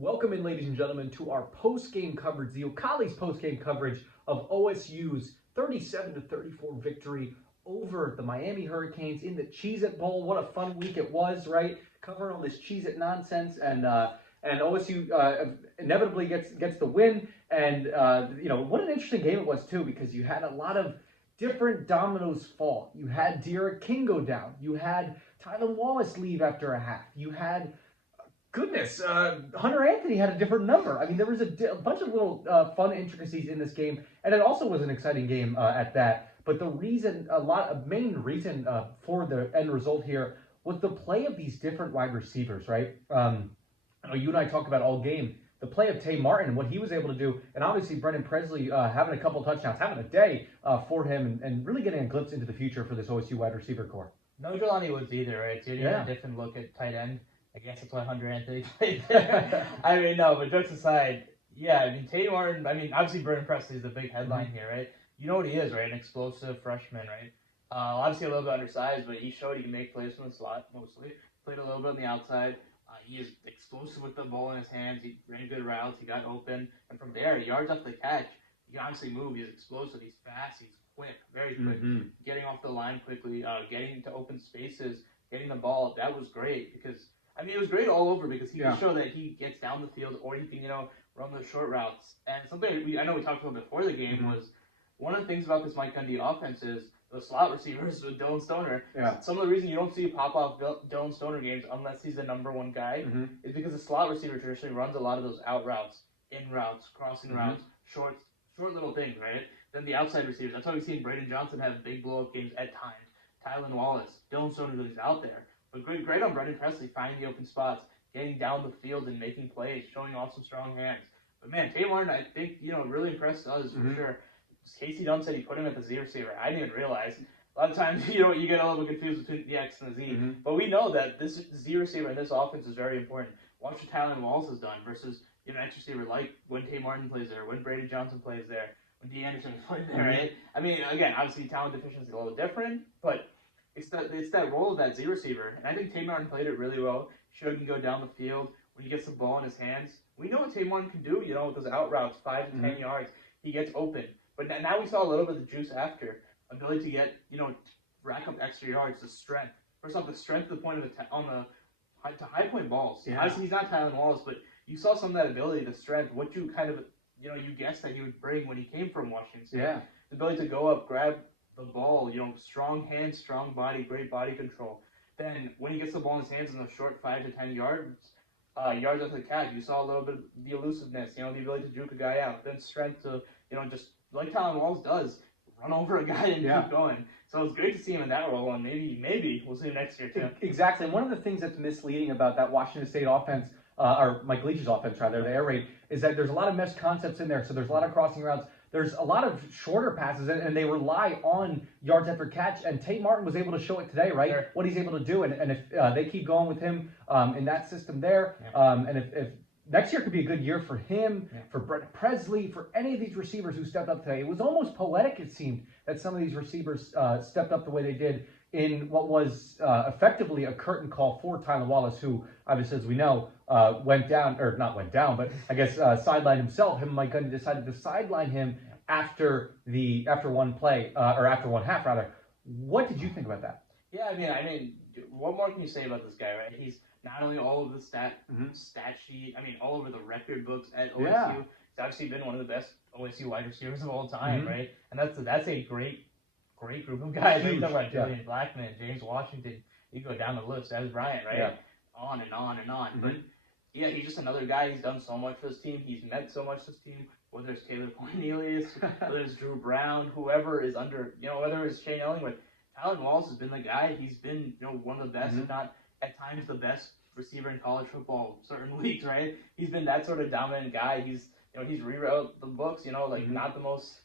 Welcome in, ladies and gentlemen, to our post-game coverage, the Ocali's post-game coverage of OSU's 37-34 victory over the Miami Hurricanes in the Cheez-It Bowl. What a fun week it was, right? Covering all this Cheez-It nonsense, and OSU inevitably gets the win. And what an interesting game it was too, because you had a lot of different dominoes fall. You had Derek King go down. You had Tyler Wallace leave after a half. You had Hunter Anthony had a different number. I mean, there was a bunch of little fun intricacies in this game, and it also was an exciting game at that. But the main reason for the end result here was the play of these different wide receivers, right? You and I talked about all game the play of Tay Martin and what he was able to do, and obviously Brendan Presley having a couple touchdowns, having a day for him, and really getting a glimpse into the future for this OSU wide receiver core. No Jelani Woods either, right? So you're getting a different look at tight end. I guess that's why Hunter Anthony played there. But jokes aside, Tay Martin, obviously Brendan Presley is the big headline here, right? You know what he is, right? An explosive freshman, right? Obviously a little bit undersized, but he showed he can make plays from the slot, mostly. Played a little bit on the outside. He is explosive with the ball in his hands. He ran good routes. He got open. And from there, yards after the catch, he can obviously move. He's explosive. He's fast. He's quick, very quick. Getting off the line quickly, getting to open spaces, getting the ball. That was great because it was great all over because he can show that he gets down the field or he can, run the short routes. And something I know we talked about before the game was one of the things about this Mike Gundy offense is the slot receivers with Dylan Stoner. Some of the reason you don't see pop-off Dylan Stoner games unless he's the number one guy is because the slot receiver traditionally runs a lot of those out routes, in routes, crossing routes, short little things, right? Then the outside receivers. That's why we've seen Braden Johnson have big blow-up games at times. Tylen Wallace, Dylan Stoner when he's out there. But great on Brendan Presley finding the open spots, getting down the field and making plays, showing off some strong hands. But man, Tay Martin, I think, really impressed us for sure. Casey Dunn said he put him at the Z receiver. I didn't even realize. A lot of times, you get a little bit confused between the X and the Z. But we know that this Z receiver in this offense is very important. Watch what Tylen Wallace has done versus, X receiver like when Tay Martin plays there, when Brady Johnson plays there, when D. Anderson plays there, right? Again, obviously talent deficiency is a little different, but it's that role of that Z receiver. And I think Tay Martin played it really well. Showed he can go down the field when he gets the ball in his hands. We know what Tay Martin can do, with those out routes, 5 to 10 yards. He gets open. But now we saw a little bit of the juice after. Ability to get, rack up extra yards, the strength. First off, the strength to the point of to high point balls. Obviously, he's not Tylen Wallace, but you saw some of that ability, the strength, what you kind of, you guessed that he would bring when he came from Washington State. The ability to go up, grab the ball, strong hands, strong body, great body control. Then when he gets the ball in his hands in the short 5 to 10 yards after the catch, you saw a little bit of the elusiveness, the ability to juke a guy out. Then strength to, just like Tylen Wallace does, run over a guy and keep going. So it's great to see him in that role, and maybe we'll see him next year too. Exactly. And one of the things that's misleading about that Washington State offense, or Mike Leach's offense rather, the air raid, is that there's a lot of mesh concepts in there. So there's a lot of crossing routes. There's a lot of shorter passes, and they rely on yards after catch. And Tay Martin was able to show it today, right? Sure. What he's able to do. And if they keep going with him in that system there, and if next year could be a good year for him, for Brett Presley, for any of these receivers who stepped up today. It was almost poetic, it seemed, that some of these receivers stepped up the way they did in what was effectively a curtain call for Tyler Wallace, who, obviously, as we know, not went down, but I guess sidelined himself. Him and Mike Gundy decided to sideline him after one half, rather. What did you think about that? Yeah, what more can you say about this guy, right? He's not only all over the stat sheet, all over the record books at OSU. He's obviously been one of the best OSU wide receivers of all time, right? And that's a great group of guys. You talk about Julian Blackman, James Washington. You go down the list, as Bryant, right? On and on and on. But he's just another guy. He's done so much for this team. He's meant so much to this team. Whether it's Taylor Cornelius, whether it's Drew Brown, whoever is under, whether it's Shane Ellingworth, Tylen Wallace has been the guy. He's been, one of the best, if not at times the best receiver in college football, certain leagues, right? He's been that sort of dominant guy. He's rewrote the books, not the most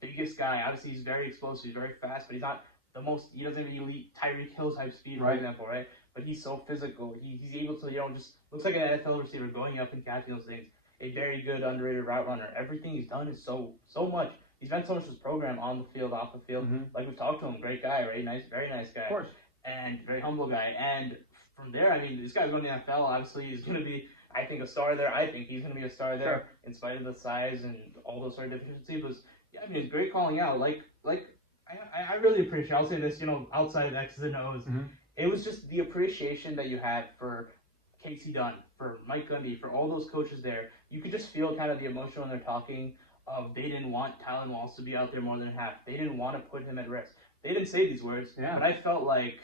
biggest guy. Obviously, he's very explosive, he's very fast, but he's not the most, he doesn't have elite Tyreek Hill type speed, for example, right? But he's so physical. He's able to, just looks like an NFL receiver going up and catching those things. A very good, underrated route runner. Everything he's done is so much. He's meant so much to his program on the field, off the field. Like we've talked to him, great guy, right? Very nice guy. Of course. And very humble guy. And from there, this guy's going to the NFL. Obviously, he's going to be I think, a star there. I think he's going to be a star there in spite of the size and all those sort of deficiencies. But yeah, I mean, it's great calling out. I really appreciate. I'll say this, outside of X's and O's, it was just the appreciation that you had for Casey Dunn, for Mike Gundy, for all those coaches there. You could just feel kind of the emotion when they're talking of they didn't want Tylan Wallace to be out there more than half. They didn't want to put him at risk. They didn't say these words, but I felt like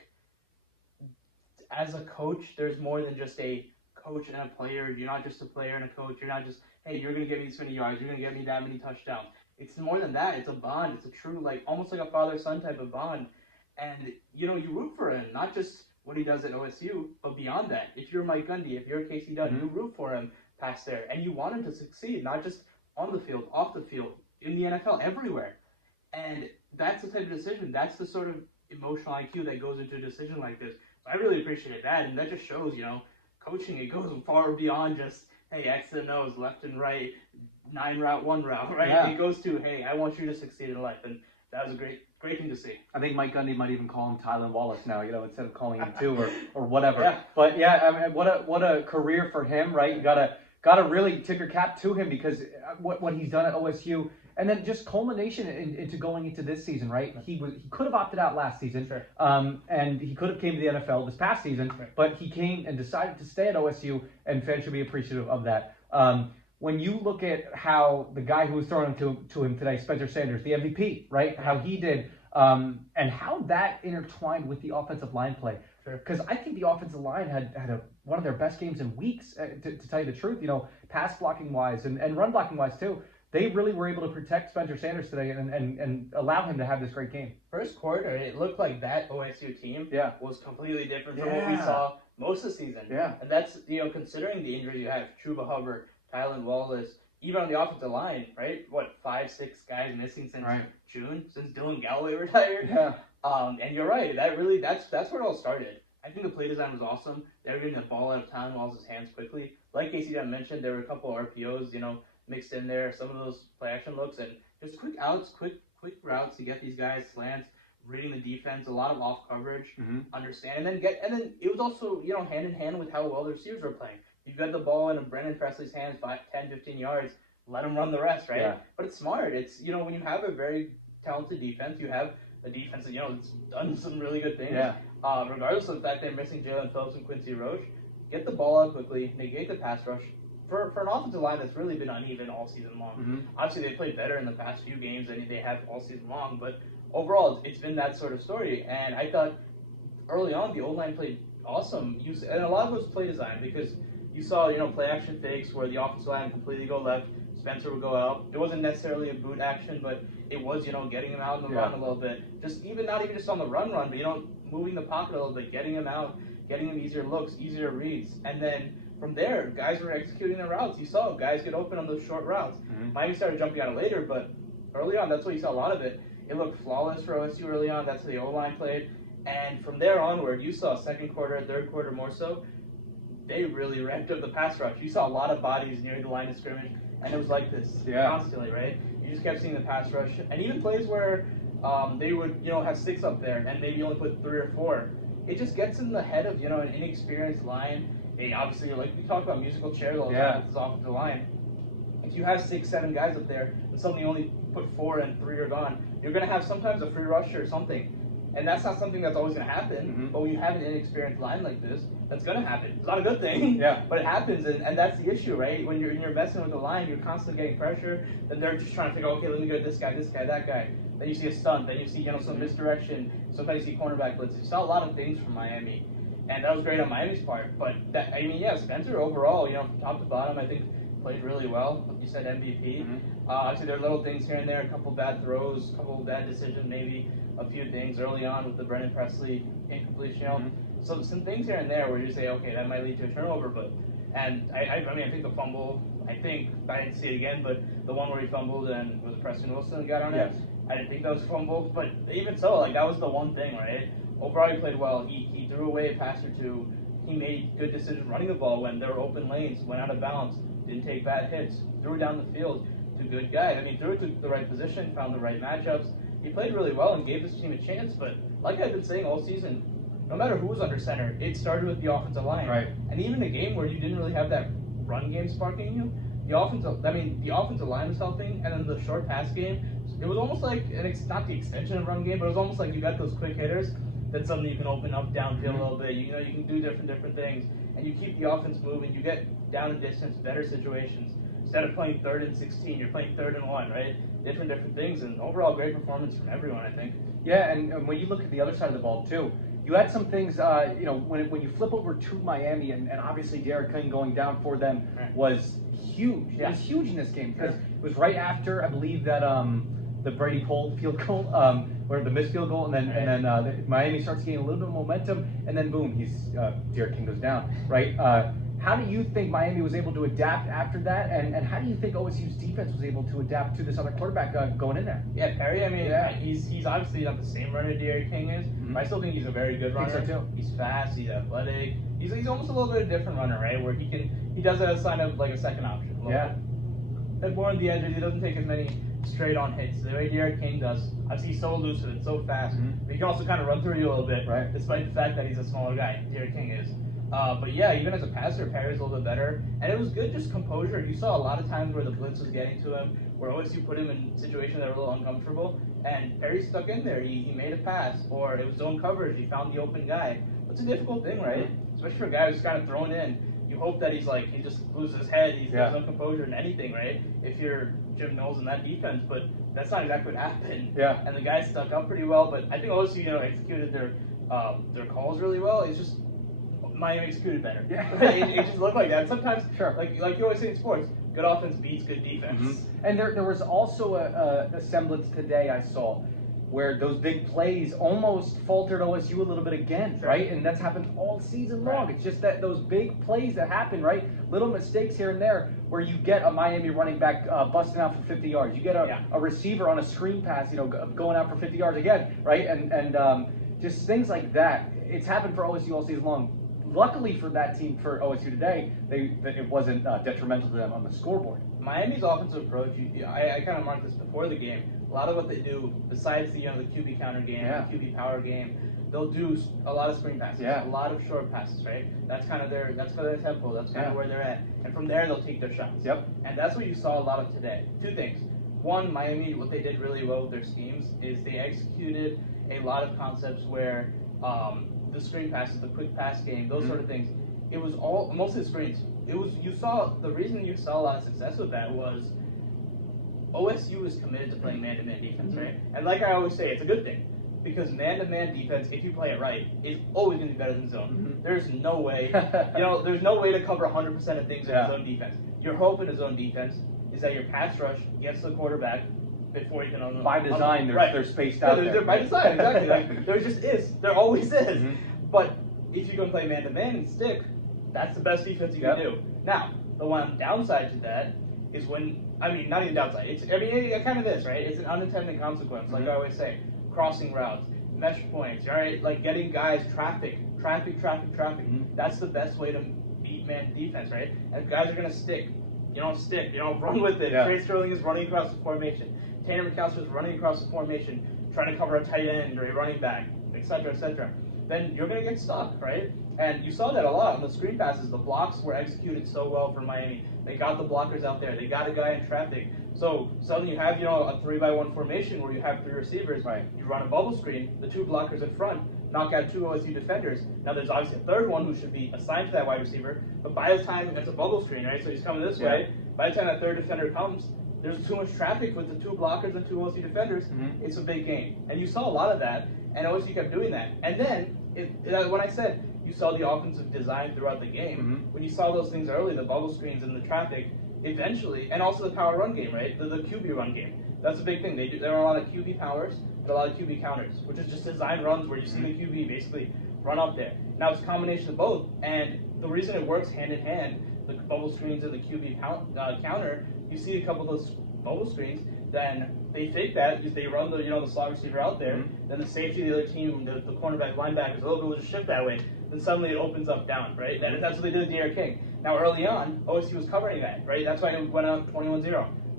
as a coach, there's more than just a coach and a player. You're not just a player and a coach. You're not just, hey, you're going to give me this many yards. You're going to give me that many touchdowns. It's more than that. It's a bond. It's a true, almost like a father-son type of bond. And, you root for him, not just what he does at OSU, but beyond that. If you're Mike Gundy, if you're Casey Dunn, you root for him past there. And you want him to succeed, not just on the field, off the field, in the NFL, everywhere. And that's the type of decision. That's the sort of emotional IQ that goes into a decision like this. So I really appreciate that. And that just shows, coaching, it goes far beyond just, hey, X and O's, left and right, 9-route, 1-route, right? Yeah. It goes to, hey, I want you to succeed in life. And that was a great thing to see. I think Mike Gundy might even call him Tylan Wallace now, instead of calling him two or whatever. Yeah. But yeah, I mean, what a career for him, right? You gotta really tip your cap to him because what he's done at OSU, and then just culmination into going into this season, right? He could have opted out last season, and he could have came to the NFL this past season, but he came and decided to stay at OSU, and fans should be appreciative of that. When you look at how the guy who was thrown to him today, Spencer Sanders, the MVP, right? How he did, and how that intertwined with the offensive line play. Because I think the offensive line had one of their best games in weeks, to tell you the truth, pass blocking wise and run blocking wise too. They really were able to protect Spencer Sanders today and allow him to have this great game. First quarter, it looked like that OSU team was completely different from what we saw most of the season. Yeah. And that's, considering the injuries you have, Chuba Hubbard, Tylan Wallace, even on the offensive line, right? 5, 6 guys missing since June, since Dylan Galloway retired. Yeah. And you're right. That's where it all started. I think the play design was awesome. They were getting the ball out of Tylan Wallace's hands quickly. Like Casey Dunn mentioned, there were a couple of RPOs, mixed in there. Some of those play action looks and just quick outs, quick routes to get these guys slants, reading the defense, a lot of off coverage, understand, and then it was also hand in hand with how well the receivers were playing. You got the ball in Brennan Presley's hands, 10, 15 yards, let him run the rest, right? Yeah. But it's smart. It's when you have a very talented defense, you have a defense that it's done some really good things. Yeah. Regardless of the fact they're missing Jalen Phillips and Quincy Roche, get the ball out quickly, negate the pass rush. For an offensive line that's really been uneven all season long. Obviously, they played better in the past few games than they have all season long, but overall, it's been that sort of story. And I thought early on, the O-line played awesome. And a lot of it was play design because you saw, play action fakes where the offensive line would completely go left, Spencer would go out. It wasn't necessarily a boot action, but it was, getting him out in the run a little bit. Not even just on the run, but, moving the pocket a little bit, getting him out, getting him easier looks, easier reads. And then from there, guys were executing their routes. You saw guys get open on those short routes. Miami started jumping on it later, but early on, that's what you saw a lot of it. It looked flawless for OSU early on. That's how the O-line played. And from there onward, you saw second quarter, third quarter more so, they really ramped up the pass rush. You saw a lot of bodies near the line of scrimmage, and it was like this constantly, right? You just kept seeing the pass rush. And even plays where they would, have 6 up there and maybe only put 3 or 4. It just gets in the head of, an inexperienced line. Hey, obviously, like we talk about musical chairs all the time with this offensive line. If you have 6, 7 guys up there, and suddenly only put 4 and 3 are gone, you're going to have sometimes a free rusher or something. And that's not something that's always going to happen. But when you have an inexperienced line like this, that's going to happen. It's not a good thing, but it happens. And that's the issue, right? When you're messing with the line, you're constantly getting pressure. Then they're just trying to figure, okay, let me go this guy, that guy. Then you see a stunt. Then you see, some misdirection. Sometimes you see cornerback blitzes. You saw a lot of things from Miami. And that was great on Miami's part. But, Spencer overall, from top to bottom, I think played really well. Like you said, MVP. Obviously, there are little things here and there, a couple bad throws, a couple bad decisions, maybe a few things early on with the Brennan Presley incompletion. So some things here and there where you say, okay, that might lead to a turnover. I think the fumble, I didn't see it again, but the one where he fumbled and was Preston Wilson got on it. I didn't think that was a fumble, but even so, that was the one thing, right? Overall, he played well. He threw away a pass or two. He made good decisions running the ball when there were open lanes, went out of bounds, didn't take bad hits, threw it down the field to good guys. Threw it to the right position, found the right matchups. He played really well and gave this team a chance, but like I've been saying all season, no matter who was under center, it started with the offensive line. Right. And even a game where you didn't really have that run game sparking you, the offensive line was helping, and then the short pass game, it was almost like not the extension of run game, but it was almost like you got those quick hitters that suddenly you can open up downfield a little bit. You can do different things, and you keep the offense moving. You get down and distance, better situations. Instead of playing 3rd and 16, you're playing 3rd and 1, right? Different things, and overall great performance from everyone, I think. Yeah, and when you look at the other side of the ball too, you had some things. When you flip over to Miami, and obviously Derek King going down for them was huge. Yeah. It was huge in this game because it was right after, I believe, that the Brady pulled field goal, or the missed field goal, and then Miami starts getting a little bit of momentum, and then boom, Derek King goes down, right? How do you think Miami was able to adapt after that, and how do you think OSU's defense was able to adapt to this other quarterback going in there? Yeah, Perry, he's obviously not the same runner Derek King is, but I still think he's a very good runner. I think so too. He's fast, he's athletic, he's almost a little bit of a different runner, right, where he does it as kind of like a second option. And more on the edges, he doesn't take as many straight-on hits the way Derek King does. Obviously, he's so elusive and so fast, but he can also kind of run through you a little bit, despite the fact that he's a smaller guy. Derek King is. But yeah, even as a passer, Perry's a little bit better. And it was good just composure. You saw a lot of times where the blitz was getting to him, where OSU put him in situations that were a little uncomfortable, and Perry stuck in there. He made a pass, or it was zone coverage. He found the open guy. It's a difficult thing, right? Especially for a guy who's kind of thrown in. You hope that he just loses his head. He has no composure in anything, right? If you're Jim Knowles in that defense, but that's not exactly what happened. Yeah. And the guy stuck up pretty well, but I think OSU, executed their calls really well. It's just Miami executed better. Yeah. it just looked like that. Sometimes, like you always say in sports, good offense beats good defense. And there was also a semblance today I saw where those big plays almost faltered OSU a little bit again, right? And that's happened all season long. It's just that those big plays that happen, right? Little mistakes here and there where you get a Miami running back busting out for 50 yards. You get a receiver on a screen pass, going out for 50 yards again, right? And just things like that. It's happened for OSU all season long. Luckily for that team, for OSU today, it wasn't detrimental to them on the scoreboard. Miami's offensive approach, I kind of marked this before the game. A lot of what they do, besides the QB counter game, the QB power game, they'll do a lot of screen passes, a lot of short passes, right? That's kind of their tempo. That's kind of where they're at, and from there they'll take their shots. And that's what you saw a lot of today. Two things. One, Miami, what they did really well with their schemes is they executed a lot of concepts where the screen passes, the quick pass game, those sort of things. It was mostly the screens. The reason you saw a lot of success with that was OSU is committed to playing man-to-man defense, right? And like I always say, it's a good thing because man-to-man defense, if you play it right, is always going to be better than zone. There's no way, there's no way to cover 100% of things in zone defense. Your hope in a zone defense is that your pass rush gets the quarterback before you can by design, they're spaced out there. They're by design, exactly. There just is. There always is. But if you can play man-to-man and stick, that's the best defense you can do. Now, the one downside to that is not even downside. It kind of is, right? It's an unintended consequence, like I always say. Crossing routes, mesh points, all right? Like getting guys traffic. That's the best way to beat man defense, right? And guys are going to stick. You don't run with it. Trey Sterling is running across the formation. Tanner McAllister is running across the formation, trying to cover a tight end or a running back, etc., etc. Then you're going to get stuck, right? And you saw that a lot on the screen passes. The blocks were executed so well for Miami. They got the blockers out there. They got a guy in traffic. So suddenly you have, a 3-by-1 formation where you have 3 receivers. You run a bubble screen, the 2 blockers in front, knock out 2 OSU defenders. Now there's obviously a third one who should be assigned to that wide receiver. But by the time it's a bubble screen, right? So he's coming this way. By the time that third defender comes, there's too much traffic with the 2 blockers and 2 OSU defenders. It's a big game. And you saw a lot of that, and OSU kept doing that. And then, when I said you saw the offensive design throughout the game, when you saw those things early, the bubble screens and the traffic, eventually, and also the power run game, right? The QB run game. That's a big thing. There are a lot of QB powers, but a lot of QB counters, which is just design runs where you see the QB basically run up there. Now, it's a combination of both, and the reason it works hand in hand, the bubble screens and the QB counter, you see a couple of those bubble screens, then they fake that because they run the slot receiver out there. Then the safety of the other team, the cornerback, linebackers, a little bit will just shift that way. Then suddenly it opens up down, right? That's what they did with Derek King. Now early on, OSU was covering that, right? That's why it went out 21-0.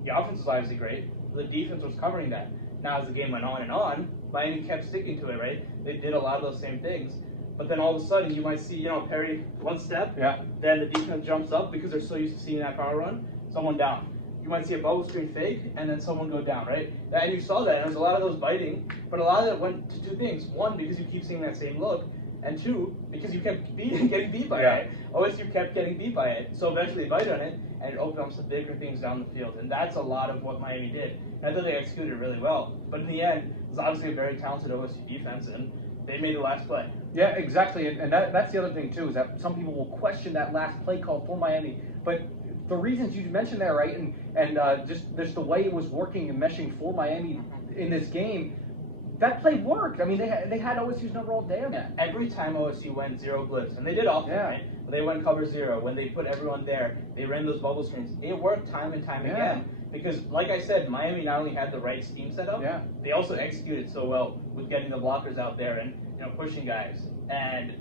The offense was obviously great. The defense was covering that. Now as the game went on and on, Miami kept sticking to it, right? They did a lot of those same things. but then all of a sudden you might see, Perry one step, then the defense jumps up because they're so used to seeing that power run, someone down. You might see a bubble screen fake, and then someone go down, right? And you saw that, and there's a lot of those biting, but a lot of that went to two things. One, because you keep seeing that same look, and two, because you kept getting beat by it. OSU kept getting beat by it, so eventually they bite on it, and it opened up some bigger things down the field, and that's a lot of what Miami did. And I thought they executed it really well, but in the end, it was obviously a very talented OSU defense, and they made the last play. Yeah, exactly, and that's the other thing too, is that some people will question that last play call for Miami, but the reasons you mentioned there, right, and just the way it was working and meshing for Miami in this game, that play worked. I mean, they had OSU's number all day on that. Every time OSU went zero blitz, and they did often, right? When they went cover zero, when they put everyone there, they ran those bubble screens. It worked time and time again. Because, like I said, Miami not only had the right scheme set up, they also executed so well with getting the blockers out there and pushing guys. And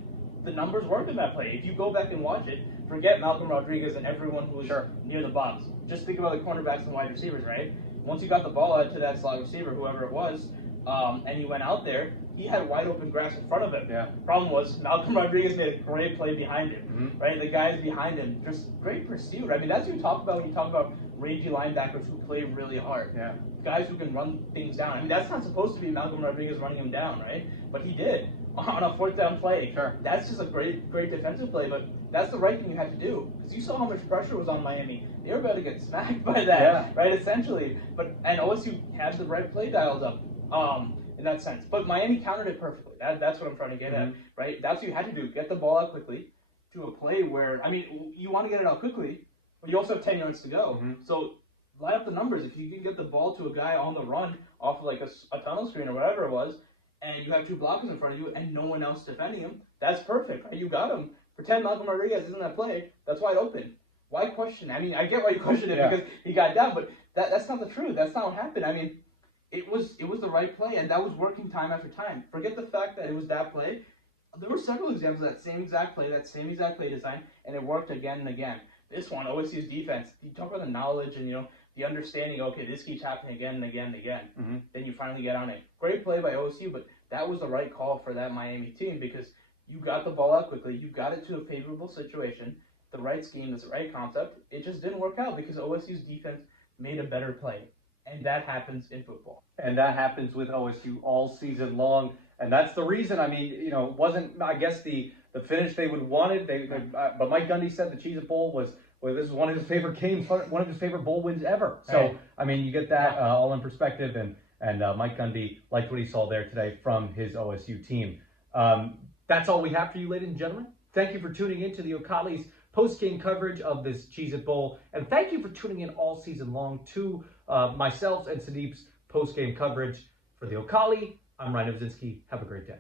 the numbers worked in that play. If you go back and watch it, forget Malcolm Rodriguez and everyone who was near the box. Just think about the cornerbacks and wide receivers, right? Once you got the ball out to that slot receiver, whoever it was, and he went out there, he had wide open grass in front of him. Problem was, Malcolm Rodriguez made a great play behind him, right? The guys behind him, just great pursuit. I mean, that's what you talk about when you talk about rangy linebackers who play really hard. Guys who can run things down. I mean, that's not supposed to be Malcolm Rodriguez running him down, right? But he did on a fourth down play. That's just a great defensive play, but that's the right thing you had to do. Because you saw how much pressure was on Miami. They were about to get smacked by that, right, essentially. And OSU had the right play dialed up. In that sense. But Miami countered it perfectly. That's what I'm trying to get at, right? That's what you had to do. Get the ball out quickly to a play where, I mean, you want to get it out quickly, but you also have 10 yards to go. So line up the numbers. If you can get the ball to a guy on the run off of like a tunnel screen or whatever it was, and you have two blockers in front of you and no one else defending him, that's perfect, right? You got him. Pretend Malcolm Rodriguez isn't that play. That's wide open. Why question? I mean, I get why you questioned it because he got down, but that's not the truth. That's not what happened. I mean, it was the right play, and that was working time after time. Forget the fact that it was that play. There were several examples of that same exact play design, and it worked again and again. This one, OSU's defense, you talk about the knowledge and, the understanding, okay, this keeps happening again and again and again. Then you finally get on it. Great play by OSU, but that was the right call for that Miami team because you got the ball out quickly. You got it to a favorable situation, the right scheme, the right concept. It just didn't work out because OSU's defense made a better play. And that happens in football. And that happens with OSU all season long. And that's the reason, I mean, wasn't, I guess, the finish they would wanted. But Mike Gundy said the Cheez-It Bowl was this is one of his favorite games, one of his favorite bowl wins ever. So, I mean, you get that all in perspective. And Mike Gundy liked what he saw there today from his OSU team. That's all we have for you, ladies and gentlemen. Thank you for tuning in to the O'Collies post-game coverage of this Cheez-It Bowl. And thank you for tuning in all season long to myself and Sudeep's post-game coverage. For the O'Collie, I'm Novozinsky. Have a great day.